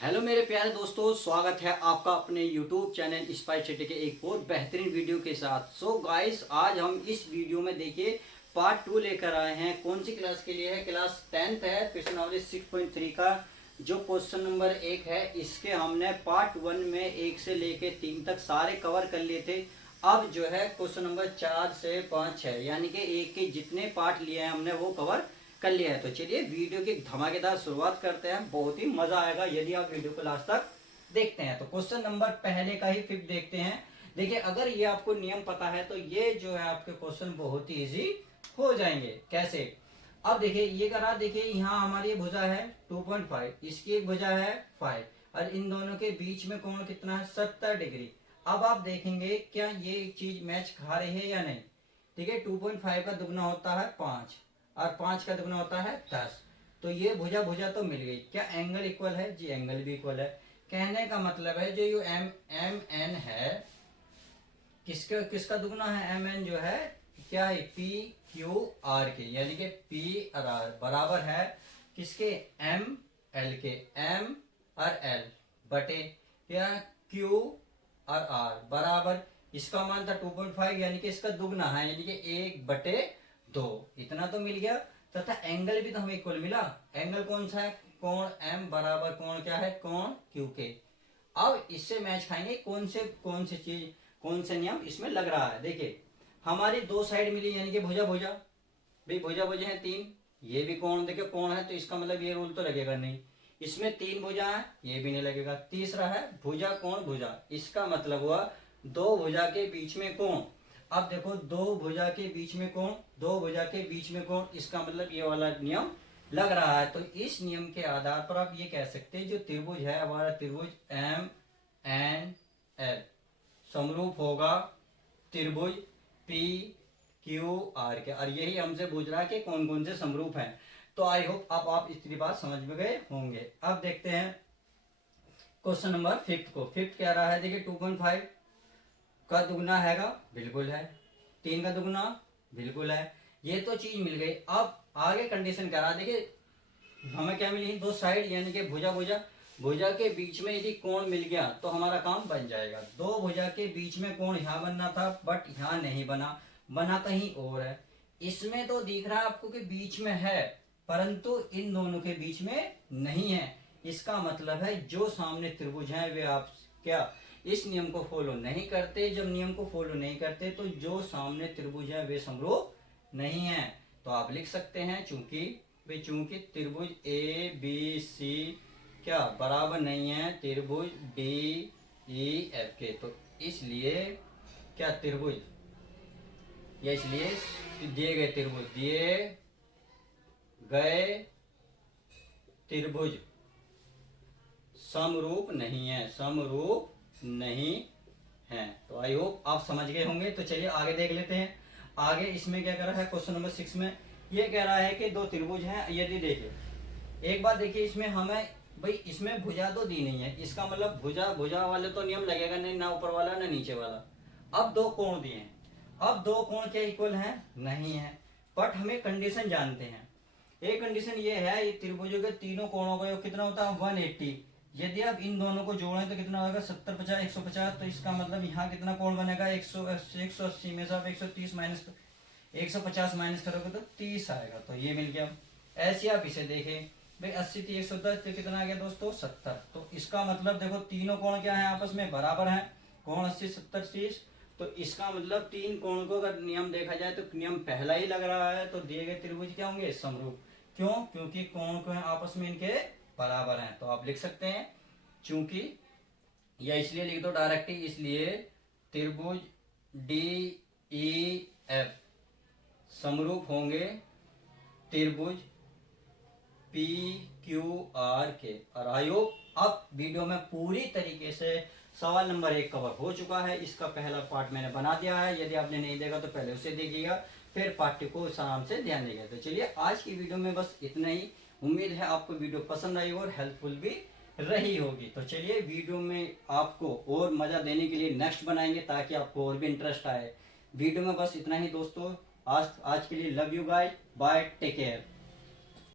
Hello मेरे प्यारे दोस्तों, स्वागत है आपका अपने YouTube चैनल स्पाई चैट के एक और बेहतरीन वीडियो के साथ। सो गाइस, आज हम इस वीडियो में देखिए पार्ट 2 लेकर आए हैं। कौन सी क्लास के लिए है? क्लास 10th है। पर्सनालिटी 6.3 का जो क्वेश्चन नंबर 1 है, इसके हमने पार्ट 1 में 1 से लेके 3 तक सारे कवर कर लिए थे। अब जो है क्वेश्चन नंबर 4 से 5 6 यानी कि 1 के जितने पार्ट लिए हैं हमने वो कवर कर लिया है। तो चलिए वीडियो की धमाकेदार शुरुआत करते हैं। बहुत ही मजा आएगा यदि आप वीडियो को लास्ट तक देखते हैं। तो क्वेश्चन नंबर पहले का ही फिर देखते हैं। देखिए, अगर ये आपको नियम पता है तो ये जो है आपके क्वेश्चन बहुत ही इजी हो जाएंगे। कैसे? अब देखिए, ये करा, देखिए यहाँ हमारी भुजा है 2.5, इसकी एक भुजा है 5 और इन दोनों के बीच में कोण कितना है? 70 डिग्री। अब आप देखेंगे क्या ये चीज मैच खा रही है या नहीं। ठीक है, 2.5 का दुगना होता है 5 और 5 का दुगना होता है 10। तो ये भुजा भुजा तो मिल गई। क्या एंगल इक्वल है? जी, एंगल भी इक्वल है। कहने का मतलब है जो ये एम एन है, किसका किसका दुगना है? एम एन जो है क्या है? पी क्यू आर के, यानी कि पी और आर बराबर है किसके? एम एल के। एम और एल बटे क्या? क्यू और आर बराबर, इसका मान था 2.5 यानी कि इसका दुगना है, यानी कि 1/2। इतना तो मिल गया। तथा एंगल भी तो हमें इक्वल मिला। एंगल कौन सा है? कोण एम बराबर कोण क्या है? कोण क्यू के। अब इससे मैच खाएंगे कौन से चीज, कौन से नियम इसमें लग रहा है। देखिए, हमारी दो साइड मिली यानी कि भुजा भुजा, भाई भुजा भुजा है 3। ये भी कोण, देखिए कोण है तो इसका मतलब ये रूल तो लगेगा नहीं। इसमें 3 भुजा है, ये भी नहीं लगेगा। तीसरा है भुजा कोण भुजा, इसका मतलब हुआ दो भुजा के बीच में कोण। अब देखो, दो भुजा के बीच में कोण, दो भुजा के बीच में कोण, इसका मतलब ये वाला नियम लग रहा है। तो इस नियम के आधार पर आप ये कह सकते हैं जो त्रिभुज है हमारा, त्रिभुज एम एन एल समरूप होगा त्रिभुज पी क्यू आर के। और यही हमसे पूछ रहा है कि कौन कौन से समरूप हैं। तो आई होप अब आप इतनी बात समझ में गए होंगे। अब देखते हैं क्वेश्चन नंबर 5 को। 5 कह रहा है, देखिए 2.5 का दुगना हैगा, बिल्कुल है। 3 का दुगना, बिल्कुल है। ये तो चीज मिल गई। अब आगे कंडीशन कह रहा है, देखिए हमें क्या मिली? दो साइड यानी कि भुजा भुजा, भुजा के बीच में यदि कोण मिल गया तो हमारा काम बन जाएगा। दो भुजा के बीच में कोण यहाँ बनना था, बट यहाँ नहीं बना, बना कहीं और है। इसमें तो दिख रहा है आपको कि बीच में है, परंतु इन दोनों के बीच में नहीं है। इसका मतलब है जो सामने त्रिभुज है वे आप क्या इस नियम को फॉलो नहीं करते। जब नियम को फॉलो नहीं करते तो जो सामने त्रिभुज है वे समरूप नहीं है। तो आप लिख सकते हैं चूंकि त्रिभुज ए बी सी क्या बराबर नहीं है त्रिभुज डी ई एफ के। तो इसलिए क्या त्रिभुज, या इसलिए दिए गए त्रिभुज समरूप नहीं है, समरूप नहीं है। तो आई होप आप समझ गए होंगे। तो चलिए आगे देख लेते हैं। आगे इसमें क्या कर रहा है क्वेश्चन नंबर 6 में? ये कह रहा है कि दो त्रिभुज हैं। यदि देखिए एक बात, देखिए इसमें हमें भाई इसमें भुजा तो दी नहीं है, इसका मतलब भुजा भुजा वाले तो नियम लगेगा नहीं, ना ऊपर वाला ना नीचे वाला। अब दो कोण दिए हैं। अब दो कोण क्या इक्वल है? नहीं है। बट हमें कंडीशन जानते हैं। एक कंडीशन ये है, ये त्रिभुजों के तीनों कोणों का योग कितना होता है? 180। यदि आप इन दोनों को जोड़ें तो कितना होगा? 70 50 150। तो इसका मतलब यहाँ कितना कोण बनेगा? 180 में से आप 130 माइनस 150 माइनस करोगे तो 30 आएगा। तो ये मिल गया। ऐसे आप इसे देखें भाई, 80 थी 110 तो कितना आ गया दोस्तों? 70। तो इसका मतलब देखो तीनों कोण क्या है? आपस में बराबर है। कोण 80 70 30। तो इसका मतलब तीन कोण को अगर नियम देखा जाए तो नियम पहला ही लग रहा है। तो दिए गए त्रिभुज क्या होंगे? समरूप। क्यों? क्योंकि कोण को है आपस में इनके बराबर हैं। तो आप लिख सकते हैं चूंकि, या इसलिए लिख दो डायरेक्ट ही, इसलिए त्रिभुज डी ई एफ समरूप होंगे त्रिभुज पी क्यू आर के। और आई होप अब वीडियो में पूरी तरीके से सवाल नंबर 1 कवर हो चुका है। इसका पहला पार्ट मैंने बना दिया है। यदि आपने नहीं देखा तो पहले उसे देखिएगा, फिर पार्ट 2 को आराम से ध्यान देगा। तो चलिए आज की वीडियो में बस इतना ही। उम्मीद है आपको वीडियो पसंद आई और हेल्पफुल भी रही होगी। तो चलिए वीडियो में आपको और मजा देने के लिए नेक्स्ट बनाएंगे ताकि आपको और भी इंटरेस्ट आए। वीडियो में बस इतना ही दोस्तों। आज के लिए love you guys, bye, take care.